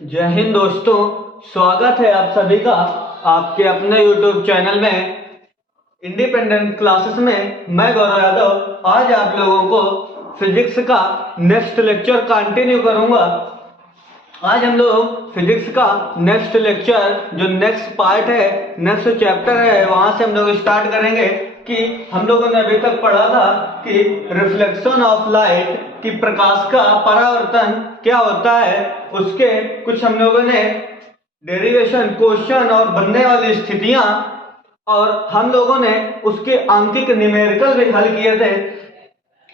जय हिंद दोस्तों, स्वागत है आप सभी का आपके अपने YouTube चैनल में इंडिपेंडेंट क्लासेस में। मैं गौरव यादव आज आप लोगों को फिजिक्स का नेक्स्ट लेक्चर कंटिन्यू करूंगा। आज हम लोग फिजिक्स का नेक्स्ट लेक्चर जो नेक्स्ट पार्ट है, नेक्स्ट चैप्टर है, वहां से हम लोग स्टार्ट करेंगे कि हम लोगों ने अभी तक पढ़ा था कि रिफ्लेक्शन ऑफ लाइट कि प्रकाश का परावर्तन क्या होता है, उसके कुछ हम लोगों ने डेरिवेशन क्वेश्चन और बनने वाली स्थितियां और हम लोगों ने उसके आंकिक न्यूमेरिकल भी हल किए थे।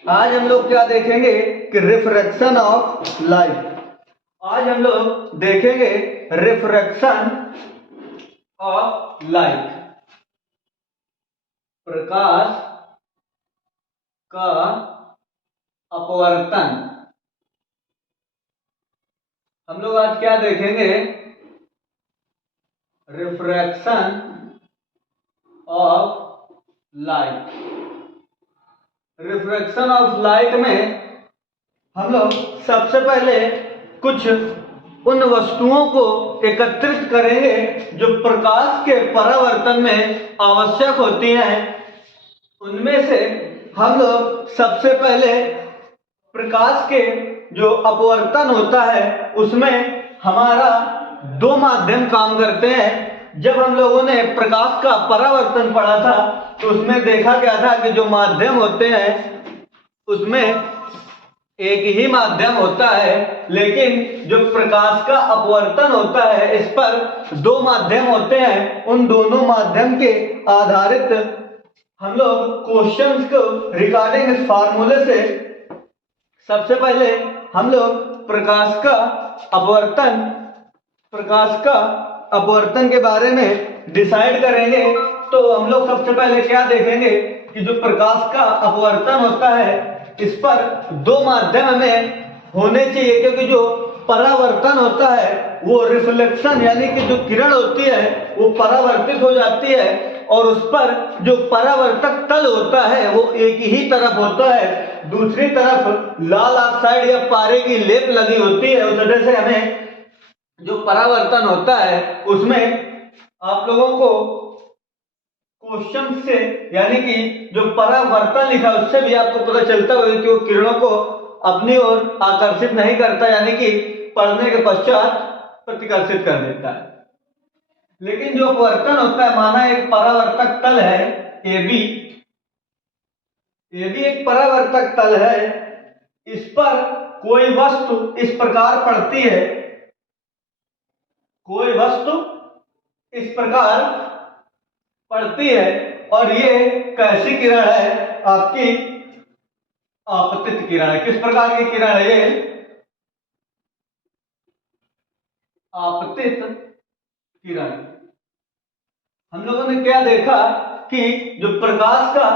आज हम लोग क्या देखेंगे कि रिफ्रैक्शन ऑफ लाइट। आज हम लोग देखेंगे रिफ्रैक्शन ऑफ लाइट, प्रकाश का अपवर्तन। हम लोग आज क्या देखेंगे, refraction of light. Refraction of light में हम लोग सबसे पहले कुछ उन वस्तुओं को एकत्रित करेंगे जो प्रकाश के परावर्तन में आवश्यक होती हैं। उनमें से हम लोग सबसे पहले प्रकाश के जो अपवर्तन होता है उसमें हमारा दो माध्यम काम करते हैं। जब हम लोगों ने प्रकाश का परावर्तन पढ़ा था तो उसमें देखा गया था कि जो माध्यम होते हैं उसमें एक ही माध्यम होता है, लेकिन जो प्रकाश का अपवर्तन होता है इस पर दो माध्यम होते हैं। उन दोनों माध्यम के आधारित हम लोग क्वेश्चंस को रिगार्डिंग इस फार्मूले से सबसे पहले हम लोग प्रकाश का अपवर्तन के बारे में डिसाइड करेंगे। तो हम लोग सबसे पहले क्या देखेंगे कि जो प्रकाश का अपवर्तन होता है इस पर दो माध्यम हमें होने चाहिए, क्योंकि जो परावर्तन होता है वो रिफ्लेक्शन यानी कि जो किरण होती है वो परावर्तित हो जाती है और उस पर जो परावर्तक तल होता है वो एक ही तरफ होता है, दूसरी तरफ लाल ऑक्साइड या पारे की लेप लगी होती है। उस वजह से हमें जो परावर्तन होता है उसमें आप लोगों को क्वेश्चन से यानी कि जो परावर्तन लिखा उससे भी आपको पता चलता है कि वो किरणों को अपनी ओर आकर्षित नहीं करता, यानी कि पढ़ने के पश्चात प्रतिकर्षित कर देता है। लेकिन जो अपवर्तन होता है, माना एक परावर्तक तल है AB, एक परावर्तक तल है, इस पर कोई वस्तु इस प्रकार पड़ती है, कोई वस्तु इस प्रकार पड़ती है और ये कैसी किरण है, आपकी आपतित किरण है। किस प्रकार की किरण है ये? आपतित किरण। हम लोगों ने क्या देखा कि जो प्रकाश का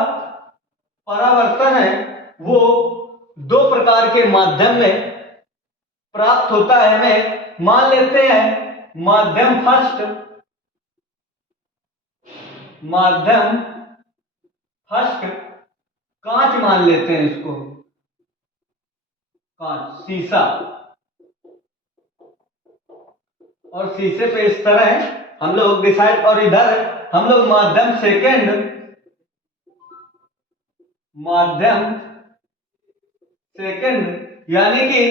परावर्तन है वो दो प्रकार के माध्यम में प्राप्त होता है। हमें मान लेते हैं माध्यम फर्स्ट कांच मान लेते हैं इसको, कांच, शीशा। और शीशे पे इस तरह हम लोग डिसाइड, और इधर हम लोग माध्यम सेकंड यानी कि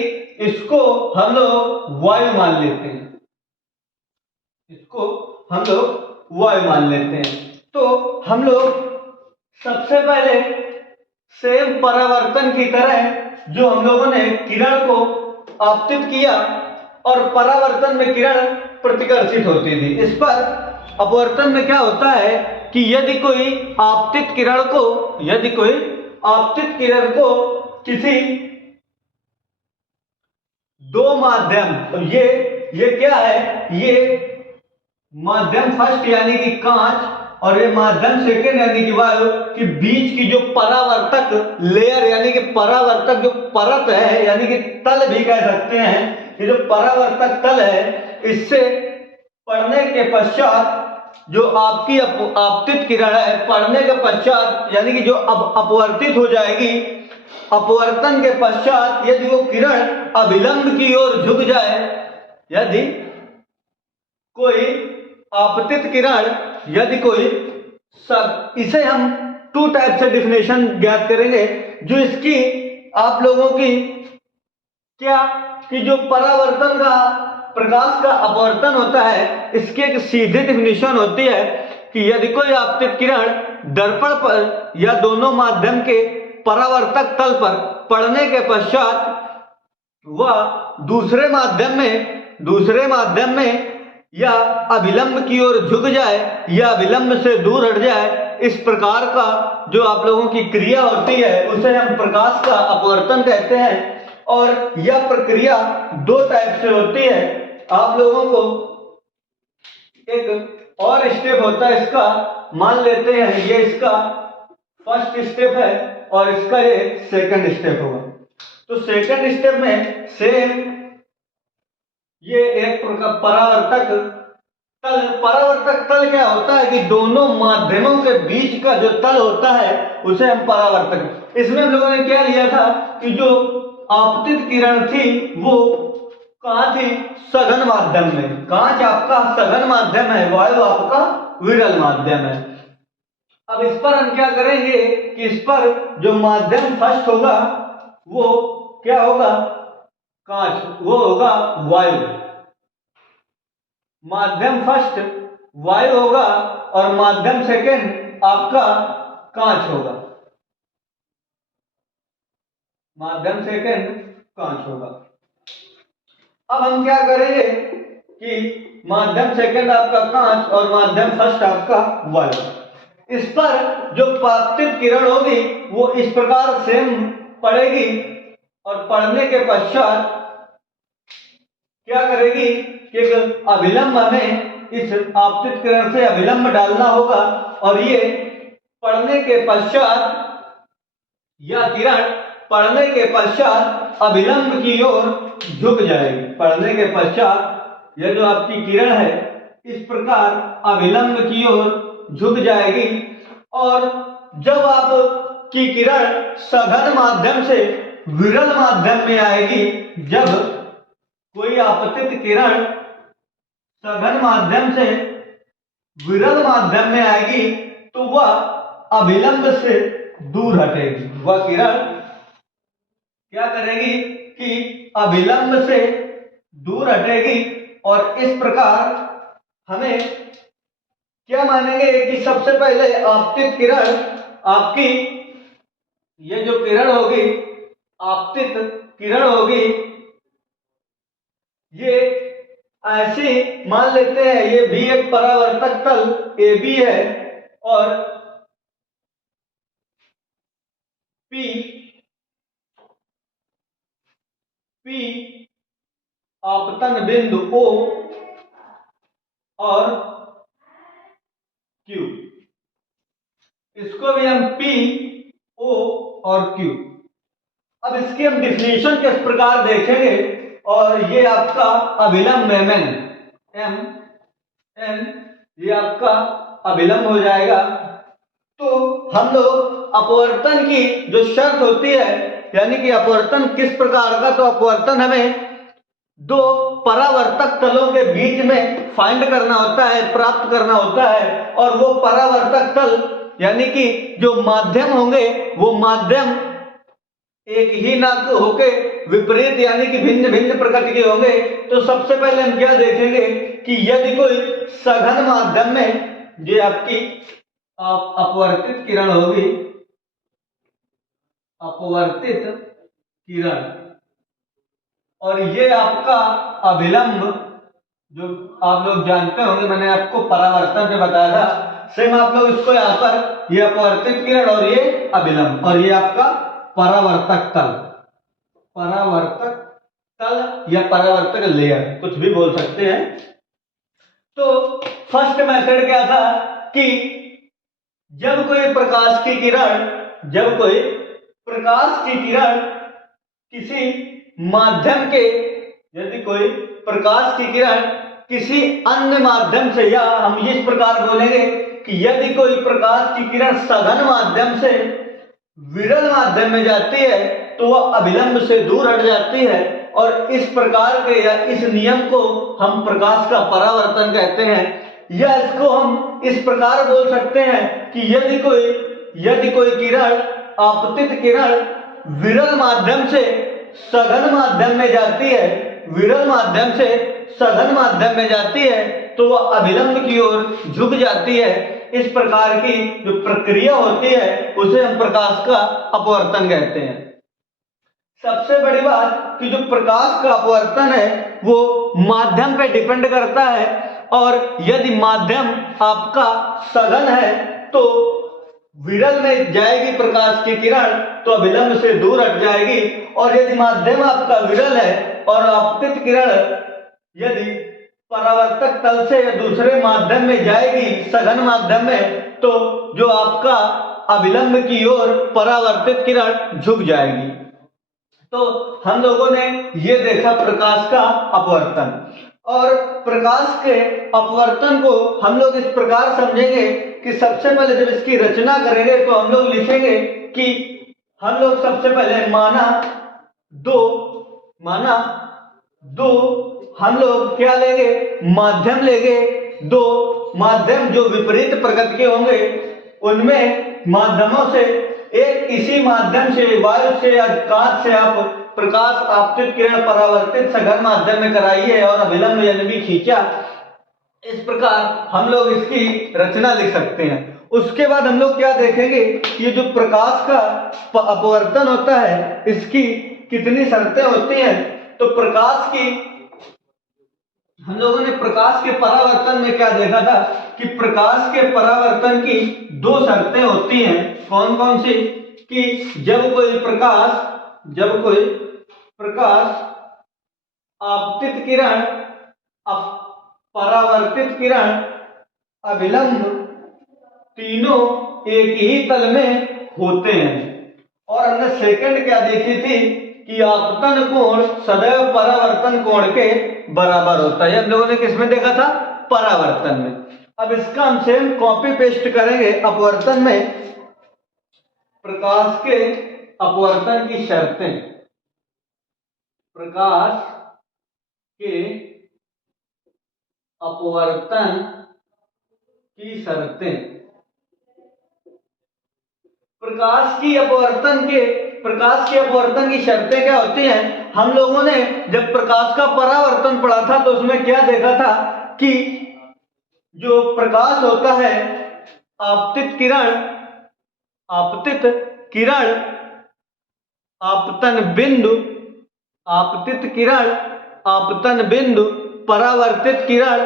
इसको हम लोग वायु मान लेते हैं, इसको हम लोग वायु मान लेते हैं। तो हम लोग सबसे पहले सेम परावर्तन की तरह जो हम लोगों ने किरण को आपतित किया और परावर्तन में किरण प्रतिकर्षित होती थी, इस पर अपवर्तन में क्या होता है कि यदि कोई आपतित किरण को किसी दो माध्यम, तो ये क्या है, ये माध्यम फर्स्ट यानी कि कांच और ये माध्यम सेकंड यानी कि वायु के बीच की जो परावर्तक लेयर यानी कि परावर्तक जो परत है, यानी कि तल भी कह सकते हैं, ये जो परावर्तक तल है इससे पढ़ने के पश्चात जो आपकी आपतित किरण है पढ़ने के पश्चात यानी कि जो अब अपवर्तित हो जाएगी, अपवर्तन के पश्चात यदि वो किरण अभिलंब की ओर झुक जाए यदि कोई आपतित किरण, यदि कोई सब, इसे हम टू टाइप से डिफिनेशन ज्ञात करेंगे। जो इसकी आप लोगों की क्या कि जो परावर्तन का, प्रकाश का अपवर्तन होता है, इसकी एक सीधी डिफिनेशन होती है कि यदि कोई आपतित किरण दर्पण पर या दोनों माध्यम के परावर्तक तल पर पड़ने के पश्चात वह दूसरे माध्यम में या अभिलंब की ओर झुक जाए या अभिलंब से दूर हट जाए, इस प्रकार का जो आप लोगों की क्रिया होती है उसे हम प्रकाश का अपवर्तन कहते हैं। और यह प्रक्रिया दो टाइप से होती है। आप लोगों को एक और स्टेप होता है इसका, मान लेते हैं ये इसका फर्स्ट स्टेप है और इसका ये सेकंड स्टेप होगा। तो सेकंड स्टेप में सेम ये एक प्रकार परावर्तक तल क्या होता है कि दोनों माध्यमों के बीच का जो तल होता है उसे हम परावर्तक। इसमें हम लोगों ने क्या लिया था कि जो आपतित किरण थी वो कहाँ थी, सघन माध्यम में। कांच आपका सघन माध्यम है, वायु आपका विरल माध्यम है। अब इस पर हम क्या करेंगे कि इस पर जो माध्यम फर्स्ट होगा वो क्या होगा, कांच, वो होगा वायु। माध्यम फर्स्ट वायु होगा और माध्यम सेकंड आपका कांच होगा। माध्यम सेकंड कांच होगा। अब हम क्या करेंगे कि माध्यम सेकंड आपका कांच और माध्यम फर्स्ट आपका वायु। इस पर जो आपतित किरण होगी वो इस प्रकार सेम पड़ेगी और पड़ने के पश्चात क्या करेगी कि अभिलंब, हमें इस आपतित किरण से अभिलंब डालना होगा और ये पड़ने के पश्चात, यह किरण पड़ने के पश्चात अभिलंब की ओर झुक जाएगी। पड़ने के पश्चात यह जो आपकी किरण है इस प्रकार अभिलंब की ओर झुक जाएगी। और जब आपकी किरण सघन माध्यम से विरल माध्यम में आएगी, जब कोई आपतित किरण सघन माध्यम से विरल माध्यम में आएगी तो वह अभिलंब से दूर हटेगी। वह किरण क्या करेगी कि अभिलंब से दूर हटेगी और इस प्रकार हमें क्या मानेंगे कि सबसे पहले आपतित किरण आपकी, ये जो किरण होगी, आपतित किरण होगी, ये ऐसी मान लेते हैं ये भी एक परावर्तक तल ए बी है और P आपतन बिंदु O और Q, इसको भी हम P, O और Q। अब इसकी हम डिफिनेशन किस प्रकार देखेंगे और ये आपका अभिलंब MN, ये आपका अभिलंब हो जाएगा। तो हम लोग अपवर्तन की जो शर्त होती है, यानी कि अपवर्तन किस प्रकार का, तो अपवर्तन हमें दो परावर्तक तलों के बीच में फाइंड करना होता है, प्राप्त करना होता है। और वो परावर्तक तल यानी कि जो माध्यम होंगे वो माध्यम एक ही ना होके विपरीत यानी कि भिन्न भिन्न प्रकृति के होंगे। तो सबसे पहले हम क्या देखेंगे कि यदि कोई सघन माध्यम में ये आपकी अपवर्तित किरण होगी, अपवर्तित किरण, और ये आपका अभिलंब जो आप लोग जानते होंगे, मैंने आपको परावर्तन से बताया था, सेम आप लोग इसको यहाँ पर ये अपवर्तित किरण और ये अभिलंब और ये आपका परावर्तक तल, परावर्तक तल या परावर्तक लेयर, कुछ भी बोल सकते हैं। तो फर्स्ट मेथड क्या था कि जब कोई प्रकाश की किरण किसी माध्यम के, यदि कोई प्रकाश की किरण किसी अन्य माध्यम से, या हम इस प्रकार बोलेंगे कि यदि कोई प्रकाश की किरण सघन माध्यम से विरल माध्यम में जाती है तो वह अभिलंब से दूर हट जाती है। और इस प्रकार के या इस नियम को हम प्रकाश का परावर्तन कहते हैं। या इसको हम इस प्रकार बोल सकते हैं कि यदि कोई किरण, आपतित किरण विरल माध्यम से सघन माध्यम में जाती है, विरल माध्यम से सघन माध्यम में जाती है, तो वह अभिलंब की ओर झुक जाती है। इस प्रकार की जो प्रक्रिया होती है उसे हम प्रकाश का अपवर्तन कहते हैं। सबसे बड़ी बात कि जो प्रकाश का अपवर्तन है वो माध्यम पे डिपेंड करता है, और यदि माध्यम आपका सघन है तो विरल में जाएगी प्रकाश की किरण तो अभिलंब से दूर हट जाएगी, और यदि माध्यम आपका विरल है और आपतित किरण यदि परावर्तक तल से या दूसरे माध्यम में जाएगी सघन माध्यम में, तो जो आपका अभिलंब की ओर परावर्तित किरण झुक जाएगी। तो हम लोगों ने ये देखा प्रकाश का अपवर्तन, और प्रकाश के अपवर्तन को हम लोग इस प्रकार समझेंगे कि सबसे पहले जब इसकी रचना करेंगे तो हम लोग लिखेंगे कि हम लोग सबसे पहले माना दो हम लोग क्या लेंगे, माध्यम लेंगे। दो माध्यम जो विपरीत प्रकृति के होंगे, उनमें माध्यमों से एक इसी माध्यम से वायु से या कांच से आप प्रकाश आपतित किरण परावर्तित सघन माध्यम में कराइए और अभिलंब यानी भी खींचा। इस प्रकार हम लोग इसकी रचना लिख सकते हैं। उसके बाद हम लोग क्या देखेंगे, ये जो प्रकाश का अपवर्तन होता है इसकी कितनी शर्तें होती हैं। तो प्रकाश की हम लोगों ने प्रकाश के परावर्तन में क्या देखा था कि प्रकाश के परावर्तन की दो शर्तें होती हैं। कौन कौन सी, कि जब कोई प्रकाश आपतित किरण, परावर्तित किरण, अभिलंब तीनों एक ही तल में होते हैं। और हमने सेकंड क्या देखी थी कि आपतन कोण सदैव परावर्तन कोण के बराबर होता है। हम लोगों ने किसमें देखा था, परावर्तन में। अब इसका हम सेम कॉपी पेस्ट करेंगे अपवर्तन में। प्रकाश के अपवर्तन की शर्तें, प्रकाश के अपवर्तन की शर्तें, प्रकाश के अपवर्तन की शर्तें क्या होती हैं। हम लोगों ने जब प्रकाश का परावर्तन पढ़ा था तो उसमें क्या देखा था कि जो प्रकाश होता है आपतित किरण, आपतन बिंदु, परावर्तित किरण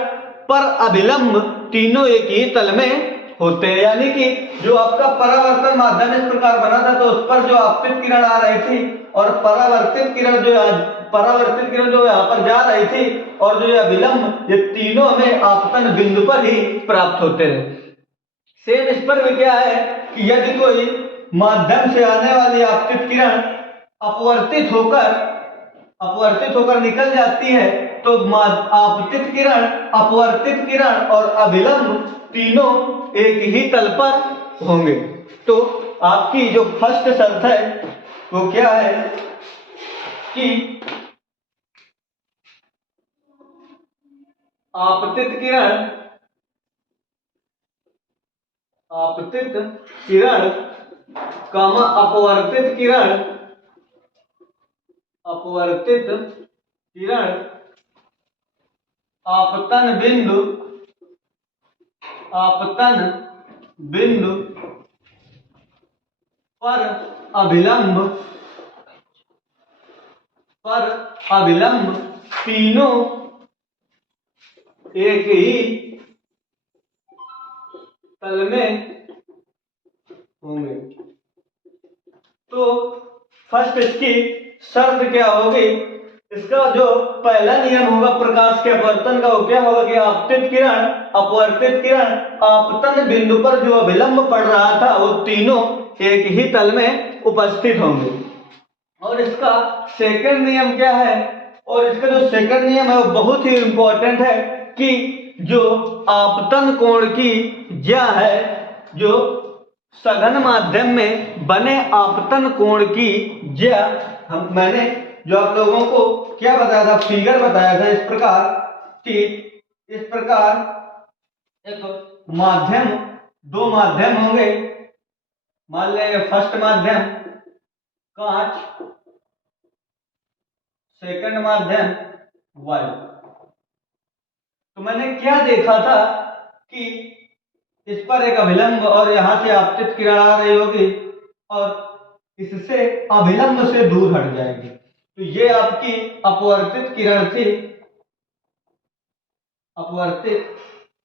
पर अभिलंब तीनों एक ही तल में होते हैं। यानी कि जो आपका परावर्तन माध्यम इस प्रकार बना था तो उस पर जो आपतित किरण आ रही थी और परावर्तित किरण जो यहाँ पर जा रही थी और जो अभिलंब, ये तीनों हमें आपतन बिंदु पर ही प्राप्त होते रहे। सेम इस पर भी क्या है कि यदि कोई माध्यम से आने वाली आपतित किरण अपवर्तित होकर निकल जाती है तो आपतित किरण, अपवर्तित किरण और अभिलंब तीनों एक ही तल पर होंगे। तो आपकी जो फर्स्ट शर्त है वो क्या है कि आपतित किरण अपवर्तित किरण आपतन बिंदु पर अभिलंब तीनों एक ही तल में होंगे। तो फर्स्ट इसकी शर्त क्या होगी, इसका जो पहला नियम होगा प्रकाश के अपवर्तन का वो क्या होगा कि आपतित किरण, अपवर्तित किरण आपतन बिंदु पर जो अभिलंब पड़ रहा था वो तीनों एक ही तल में उपस्थित होंगे। और इसका सेकंड नियम क्या है, और इसका जो सेकंड नियम है वो बहुत ही इंपॉर्टेंट है कि जो आपतन कोण की ज्या है, जो सघन माध्यम में बने आपतन कोण की ज्या मैंने जो आप लोगों को क्या बताया था, फिगर बताया था इस प्रकार कि इस प्रकार एक माध्यम, दो माध्यम होंगे, मान लेंगे फर्स्ट माध्यम कांच, सेकंड माध्यम वायु। तो मैंने क्या देखा था कि इस पर एक अभिलंब और यहां से आपतित किरण आ रही होगी और इससे अभिलंब से दूर हट जाएगी, तो ये आपकी अपवर्तित किरण थी, अपवर्तित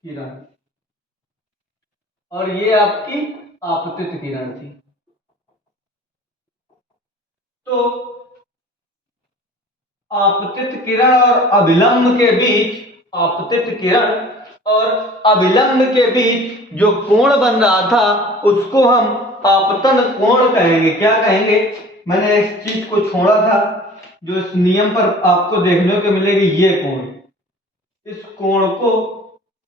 किरण, और ये आपकी आपतित किरण थी। तो आपतित किरण और अभिलंब के बीच, आपतित किरण और अभिलंब के बीच जो कोण बन रहा था उसको हम आपतन कोण कहेंगे। क्या कहेंगे? मैंने इस चीज को छोड़ा था जो इस नियम पर आपको देखने को मिलेगी, ये कोण, इस कोण को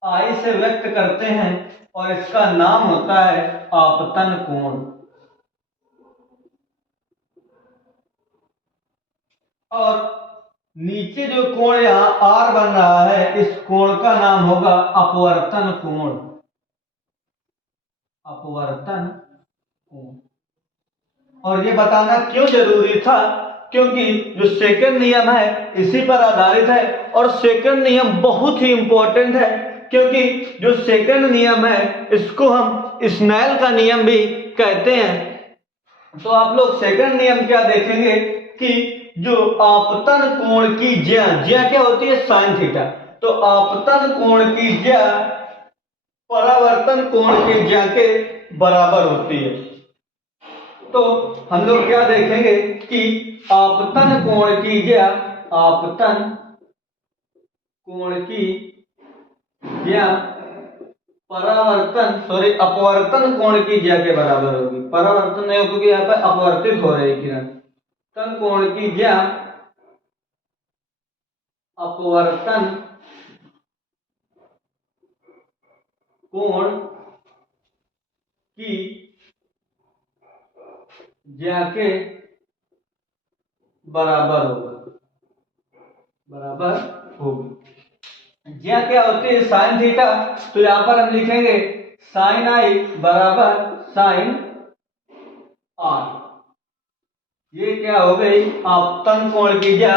आई से व्यक्त करते हैं और इसका नाम होता है आपतन कोण। और नीचे जो कोण यहां आर बन रहा है, इस कोण का नाम होगा अपवर्तन कोण, अपवर्तन कोण। और ये बताना क्यों जरूरी था? क्योंकि जो सेकंड नियम है इसी पर आधारित है और सेकंड नियम बहुत ही इंपॉर्टेंट है, क्योंकि जो सेकंड नियम है इसको हम स्नेल का नियम भी कहते हैं। तो आप लोग सेकंड नियम क्या देखेंगे कि जो आपतन कोण की ज्या, ज्या क्या होती है? Sine theta. तो आपतन कोण की ज्या परावर्तन कोण की ज्या के बराबर होती है। तो हम लोग क्या देखेंगे कि आपतन कोण की ज्या, आपतन कोण की ज्या अपवर्तन कोण की ज्या के बराबर होगी। परावर्तन नहीं होगी, यहाँ पे अपवर्तित हो रही किरण। तन कोण की ज्या अपवर्तन कोण की ज्या के बराबर होगा, बराबर होगी। ज्या क्या होती है? Sine theta. तो यहां पर हम लिखेंगे साइन आई बराबर साइन आर। ये क्या हो गई? आपतन कोण की ज्या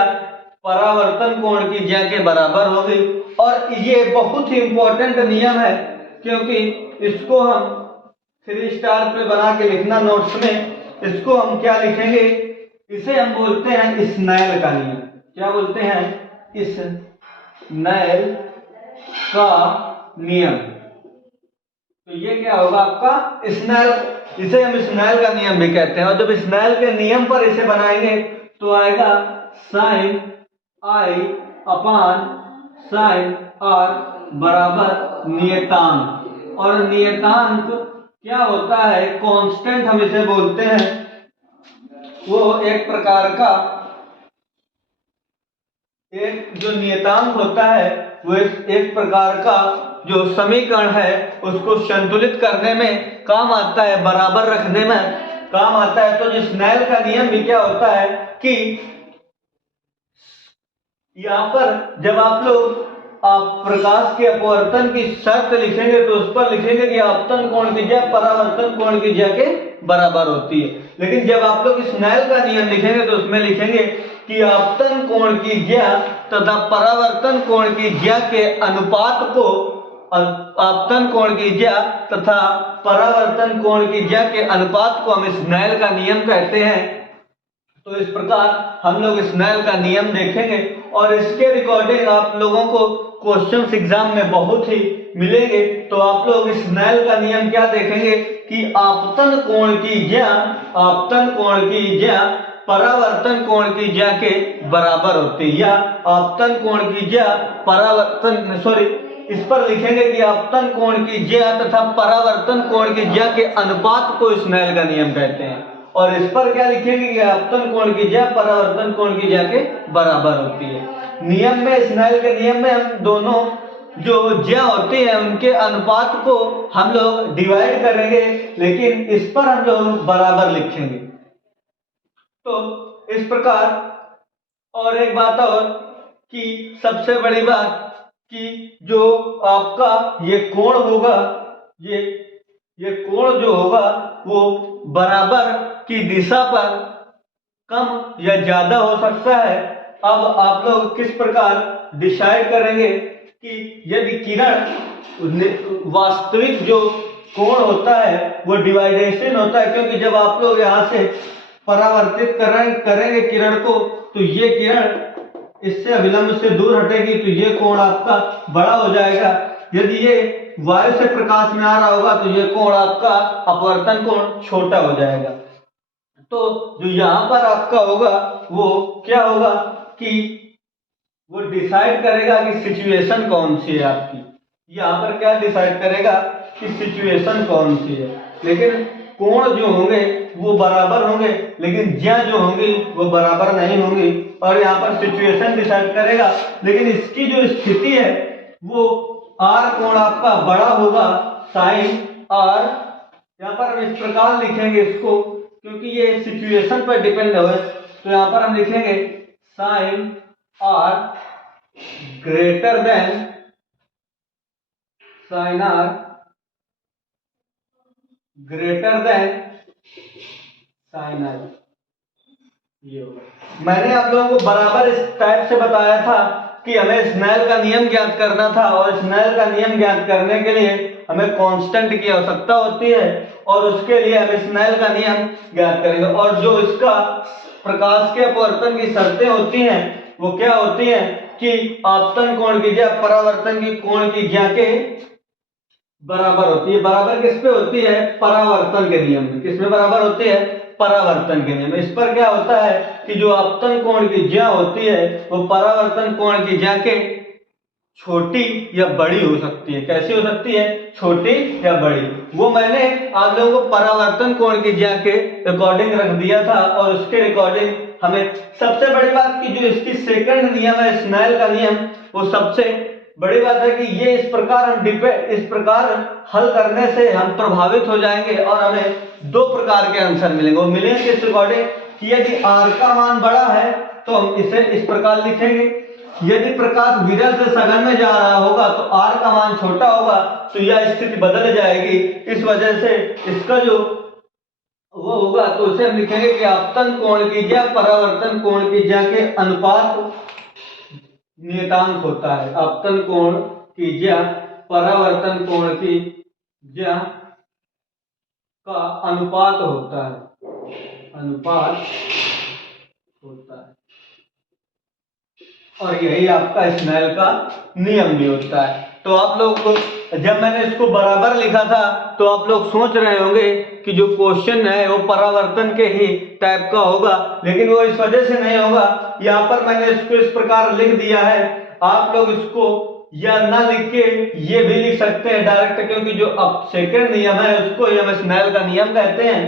परावर्तन कोण की ज्या के बराबर हो गई। और ये बहुत ही इंपॉर्टेंट नियम है, क्योंकि इसको हम 3 स्टार पे बना के लिखना नोट्स में। इसको हम क्या लिखेंगे? इसे हम बोलते हैं स्नेल का नियम। क्या बोलते हैं? स्नेल का नियम। तो ये क्या होगा आपका? स्नेल, इसे हम स्नेल का नियम भी कहते हैं। और जब स्नेल के नियम पर इसे बनाएंगे तो आएगा sine i upon sine r बराबर नियतांक। और नियतांक क्या होता है? कांस्टेंट हम इसे बोलते हैं। वो एक प्रकार का, एक जो नियतांक होता है वो एक प्रकार का जो समीकरण है उसको संतुलित करने में काम आता है, बराबर रखने में काम आता है। तो जो स्नेल का नियम भी क्या होता है कि यहां पर जब आप प्रकाश के अपवर्तन की शर्त लिखेंगे तो उस पर लिखेंगे कि आपतन कोण की ज्या परावर्तन कोण की ज्या के बराबर होती है। लेकिन जब आप लोग स्नेल का नियम लिखेंगे तो उसमें लिखेंगे कि आपतन कोण की ज्या तथा परावर्तन कोण की ज्या के अनुपात को, आपतन कोण की ज्या तथा परावर्तन कोण की ज्या के अनुपात को हम स्नेल का नियम कहते हैं। तो इस प्रकार हम लोग स्नेल का नियम देखेंगे और इसके रिकॉर्डिंग आप लोगों को क्वेश्चंस एग्जाम में बहुत ही मिलेंगे। तो आप लोग स्नेल का नियम क्या देखेंगे कि आपतन कोण की ज्या, आपतन कोण की ज्या परावर्तन कोण की ज्या के बराबर होती है, या आपतन कोण की ज्या परावर्तन, सॉरी, इस पर लिखेंगे कि आपतन कोण की ज्या तथा परावर्तन कोण की ज्या के अनुपात को स्नेल का नियम कहते हैं। और इस पर क्या लिखेंगे कि आपतन कोण की ज्या परावर्तन कोण की ज्या के बराबर होती है। नियम में, स्नेल के नियम में हम दोनों जो ज्या होती है उनके अनुपात को हम लोग डिवाइड करेंगे, लेकिन इस पर हम लोग बराबर लिखेंगे। तो इस प्रकार और एक बात और कि सबसे बड़ी बात कि जो आपका ये कोण होगा, ये कोण जो होगा वो बराबर की दिशा पर कम या ज्यादा हो सकता है। अब आप लोग किस प्रकार डिसाइड करेंगे कि यदि किरण वास्तविक जो कोण होता है वो डिवाइडेशन होता है, क्योंकि जब आप लोग यहाँ से परावर्तित करेंगे किरण को तो ये किरण इससे अभिलंब से दूर हटेगी तो ये कोण आपका बड़ा हो जाएगा। यदि ये वायु से प्रकाश में आ रहा होगा तो ये कोण आपका अपवर्तन कोण छोटा हो जाएगा। तो जो यहाँ पर आपका होगा वो क्या होगा कि वो डिसाइड करेगा कि सिचुएशन कौन सी है आपकी। यहाँ पर क्या डिसाइड करेगा कि सिचुएशन कौन सी है, लेकिन कोण जो होंगे वो बराबर होंगे लेकिन ज्या जो होंगी वो बराबर नहीं होंगी। और यहाँ पर सिचुएशन डिसाइड करेगा, लेकिन इसकी जो स्थिति है वो आर कोण आपका बड़ा होगा साइन आर। यहाँ पर हम इस प्रकार लिखेंगे इसको, क्योंकि ये सिचुएशन पर डिपेंड है, तो यहाँ पर हम लिखेंगे sine r greater than sine r greater than sine r. ये होगा। मैंने आप लोगों को बराबर इस टाइप से बताया था कि हमें स्नेल का नियम ज्ञात करना था, और स्नेल का नियम ज्ञात करने के लिए हमें कांस्टेंट की आवश्यकता होती है और उसके लिए हम स्नेल का नियम ज्ञात करेंगे। और जो इसका प्रकाश के अपवर्तन की शर्तें होती हैं वो क्या होती हैं कि आपतन कोण की ज्या परावर्तन की कोण की ज्या के बराबर होती है। बराबर किस पे होती है? परावर्तन के नियम में। किसमें बराबर होती है? परावर्तन के नियम में। इस पर क्या होता है कि जो आपतन कोण की ज्या होती है वो परावर्तन कोण की ज्या के छोटी या बड़ी हो सकती है। कैसी हो सकती है? छोटी या बड़ी। वो मैंने आप लोगों को परावर्तन कोण की ज्या के अकॉर्डिंग रख दिया था, और उसके अकॉर्डिंग हमें सबसे बड़ी बात की जो इसकी सेकंड नियम है स्नेल का नियम, वो सबसे बड़ी बात है कि ये इस प्रकार हल करने से हम प्रभावित हो जाएंगे और हमें दो प्रकार के आंसर मिलेंगे। वो मिलेंगे इस अकॉर्डिंग कि यदि आर का मान बड़ा है तो हम इसे इस प्रकार लिखेंगे, यदि प्रकाश विरल से सघन में जा रहा होगा तो आर का मान छोटा होगा, तो यह स्थिति बदल जाएगी। इस वजह से इसका जो वो होगा तो उसे हम लिखेंगे कि आपतन कोण की ज्या परावर्तन कोण की ज्या के अनुपात नियतांक होता है। आपतन कोण की ज्या परावर्तन कोण की ज्या का अनुपात होता है, अनुपात होता है। और यही आपका स्नेल का नियम भी होता है। तो आप लोग को जब मैंने इसको बराबर लिखा था तो आप लोग सोच रहे होंगे कि जो क्वेश्चन है वो परावर्तन के ही टाइप का होगा, लेकिन वो इस वजह से नहीं होगा। यहाँ पर मैंने इसको इस प्रकार लिख दिया है। आप लोग इसको या ना लिख के ये भी लिख सकते हैं डायरेक्ट, क्योंकि जो अब सेकंड नियम है उसको ही हम स्नेल का नियम कहते हैं।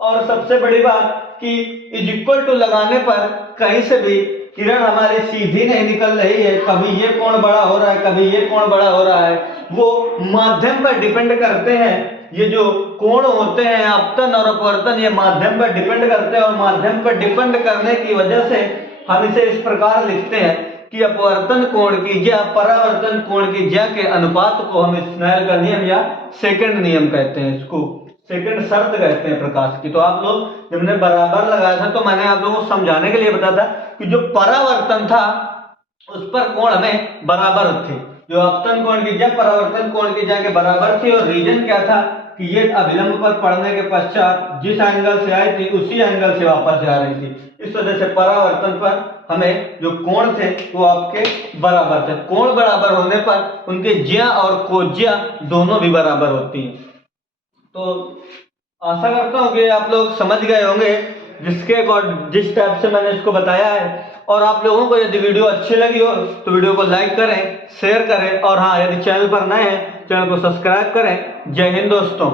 और सबसे बड़ी बात कि इज इक्वल टू लगाने पर कहीं से भी किरण हमारी सीधी नहीं निकल रही है, कभी ये कोण बड़ा हो रहा है कभी ये कोण बड़ा हो रहा है, वो माध्यम पर डिपेंड करते हैं। ये जो कोण होते हैं आपतन और अपवर्तन ये माध्यम पर डिपेंड करते हैं, और माध्यम पर डिपेंड करने की वजह से हम इसे इस प्रकार लिखते हैं कि अपवर्तन कोण की ज्या परावर्तन कोण की ज्या के अनुपात को हम स्नेल का नियम या सेकंड नियम कहते हैं, इसको सेकंड शर्त कहते हैं प्रकाश की। तो आप लोग जब मैंने बराबर लगाया था तो मैंने आप लोगों को समझाने के लिए बताया था कि जो परावर्तन था उस पर कोण हमें बराबर थे, जो आपतन कोण की ज्या परावर्तन कोण की ज्या के बराबर थी। और रीजन क्या था कि ये अभिलंब पर पड़ने के पश्चात जिस एंगल से आई थी उसी एंगल से वापस जा रही थी। इस वजह से परावर्तन पर हमें जो कोण थे वो आपके बराबर थे। कोण बराबर होने पर उनके ज्या और कोज्या दोनों भी बराबर होती हैं। तो आशा करता हूँ कि आप लोग समझ गए होंगे जिस टाइप से मैंने इसको बताया है। और आप लोगों को यदि वीडियो अच्छी लगी हो तो वीडियो को लाइक करें, शेयर करें, और हाँ यदि चैनल पर नए हैं चैनल को सब्सक्राइब करें। जय हिंद दोस्तों।